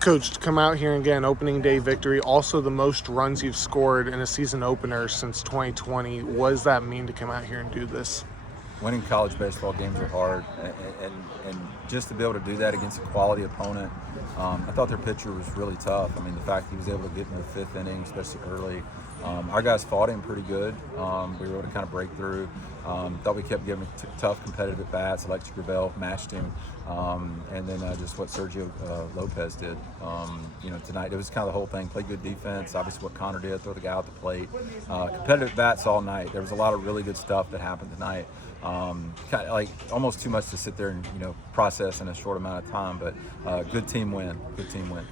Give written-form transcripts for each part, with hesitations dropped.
Coach, to come out here and get an opening day victory, also the most runs you've scored in a season opener since 2020. What does that mean to come out here and do this? Winning college baseball games are hard, and just to be able to do that against a quality opponent, I thought their pitcher was really tough. I mean, the fact he was able to get in the fifth inning, especially early, our guys fought him pretty good. We were able to kind of break through. Thought we kept giving him tough, competitive at bats. Alexi Gravel matched him, and then just what Sergio Lopez did. Tonight it was kind of the whole thing. Played good defense. Obviously, what Connor did, throw the guy out the plate. Competitive bats all night. There was a lot of really good stuff that happened tonight. Kind of like almost too much to sit there and process in a short amount of time, but good team win. Good team win.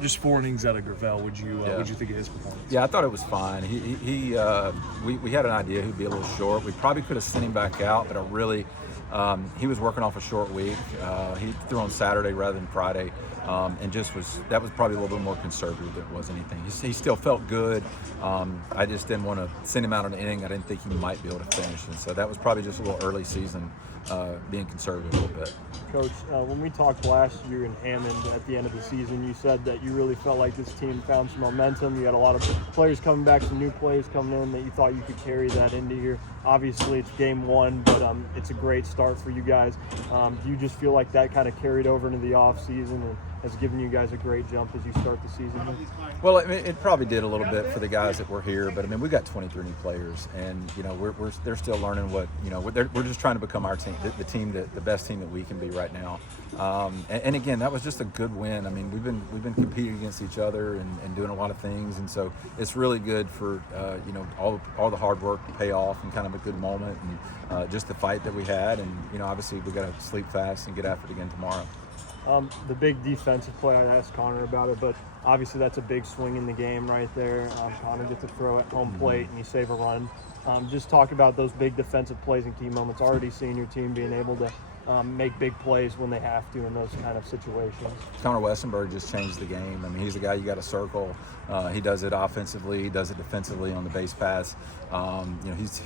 Just 4 innings out of Gravel. What'd you think of his performance? Yeah, I thought it was fine. We had an idea he'd be a little short. We probably could have sent him back out, but he was working off a short week. He threw on Saturday rather than Friday, and that was probably a little bit more conservative than it was anything. He still felt good. I just didn't want to send him out on an inning I didn't think he might be able to finish, and so that was probably just a little early season being conservative a little bit. Coach, when we talked last year in Hammond at the end of the season, you said that you really felt like this team found some momentum. You had a lot of players coming back, some new players coming in that you thought you could carry that into here. Obviously, it's game 1, but it's a great start for you guys. Do you just feel like that kind of carried over into the off season and has given you guys a great jump as you start the season? Well, I mean, it probably did a little bit for the guys that were here, but I mean, we got 23 new players, and they're still learning what we're just trying to become our team, the best team that we can be right now. And again, that was just a good win. I mean, we've been competing against each other and doing a lot of things, and so it's really good for all the hard work to pay off and kind of a good moment, and just the fight that we had, and obviously we got to sleep fast and get after it again tomorrow. The big defensive play, I asked Connor about it, but obviously that's a big swing in the game right there. Connor gets a throw at home plate and you save a run. Just talk about those big defensive plays and key moments. Already seeing your team being able to make big plays when they have to in those kind of situations. Connor Westenberg just changed the game. I mean, he's the guy you got to circle. He does it offensively. He does it defensively on the base pass.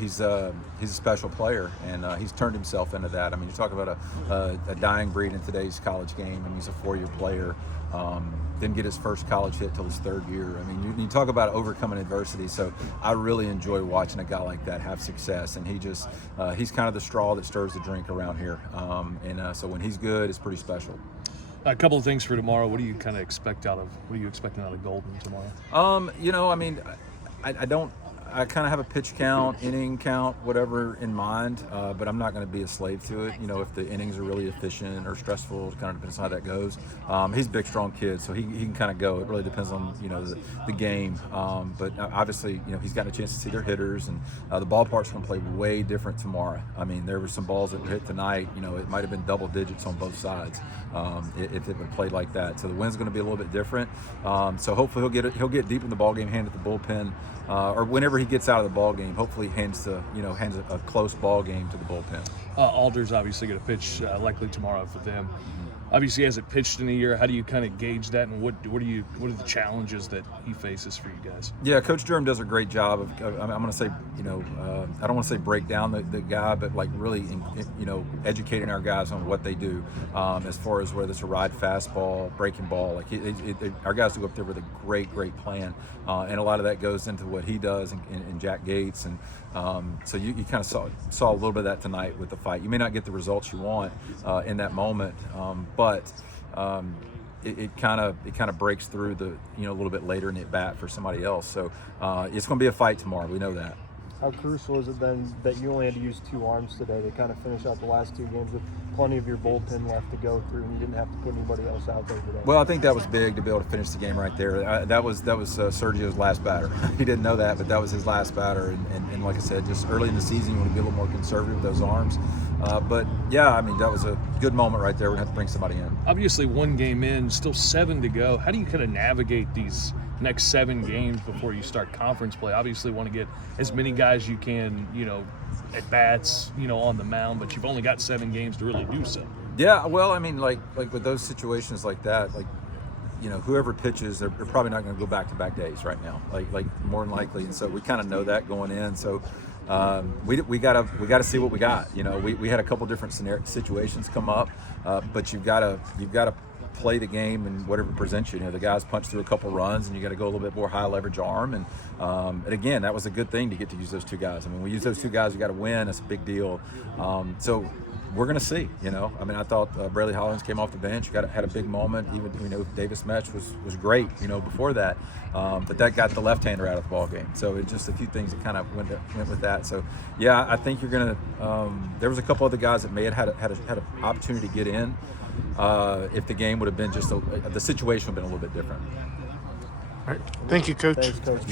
He's a special player, and he's turned himself into that. I mean, you talk about a dying breed in today's college game. I mean, he's a 4-year player. Didn't get his first college hit till his 3rd year. I mean, you talk about overcoming adversity. So I really enjoy watching a guy like that have success, and he's kind of the straw that stirs the drink around here. So when he's good, it's pretty special. A couple of things for tomorrow. What are you expecting out of Golden tomorrow? I mean, I kind of have a pitch count, inning count, whatever in mind, but I'm not going to be a slave to it. If the innings are really efficient or stressful, it kind of depends on how that goes. He's a big, strong kid, so he can kind of go. It really depends on, the game. But obviously, he's gotten a chance to see their hitters, and the ballpark's going to play way different tomorrow. I mean, there were some balls that were hit tonight. It might have been double digits on both sides if it would play like that. So the wind's going to be a little bit different. So hopefully he'll get deep in the ball game, hand at the bullpen, or whenever he gets out of the ball game, hopefully hands a close ball game to the bullpen. Alder's obviously going to pitch likely tomorrow for them. Mm-hmm. Obviously, he hasn't pitched in a year. How do you kind of gauge that, and what are the challenges that he faces for you guys? Yeah, Coach Durham does a great job of I'm going to say, I don't want to say break down the guy, but like really, educating our guys on what they do as far as whether it's a ride fastball, breaking ball. Like our guys go up there with a great plan, and a lot of that goes into what he does and Jack Gates, and so you kind of saw a little bit of that tonight with the fight. You may not get the results you want in that moment, but it kind of breaks through a little bit later in the at bat for somebody else. So it's going to be a fight tomorrow. We know that. How crucial is it then that you only had to use 2 arms today to kind of finish out the last 2 games with plenty of your bullpen left to go through, and you didn't have to put anybody else out there today? Well, I think that was big to be able to finish the game right there. That was Sergio's last batter. He didn't know that, but that was his last batter. And like I said, just early in the season, you want to be a little more conservative with those arms. But yeah, I mean, that was a good moment right there. We're going to have to bring somebody in. Obviously, 1 game in, still 7 to go. How do you kind of navigate these next 7 games before you start conference play? Obviously, want to get as many guys you can, at bats, on the mound, but you've only got 7 games to really do so. Yeah, well, I mean, like with those situations like that, whoever pitches, they're probably not going to go back-to-back days right now, like more than likely, and so we kind of know that going in. So we gotta see what we got. We had a couple different situations come up, but you've got to play the game and whatever presents you. You know, the guys punch through a couple runs, and you got to go a little bit more high leverage arm. And again, that was a good thing to get to use those two guys. I mean, we use those two guys, you got to win. That's a big deal. So we're going to see. You know, I mean, I thought Brayley Hollins came off the bench, had a big moment. Even Davis Metch was great. You know, before that, but that got the left-hander out of the ball game. So it's just a few things that kind of went with that. So yeah, I think you're going to. There was a couple other guys that may have had an opportunity to get in. If the game would have been the situation would have been a little bit different. All right. Thank you, Coach. Thanks, Coach.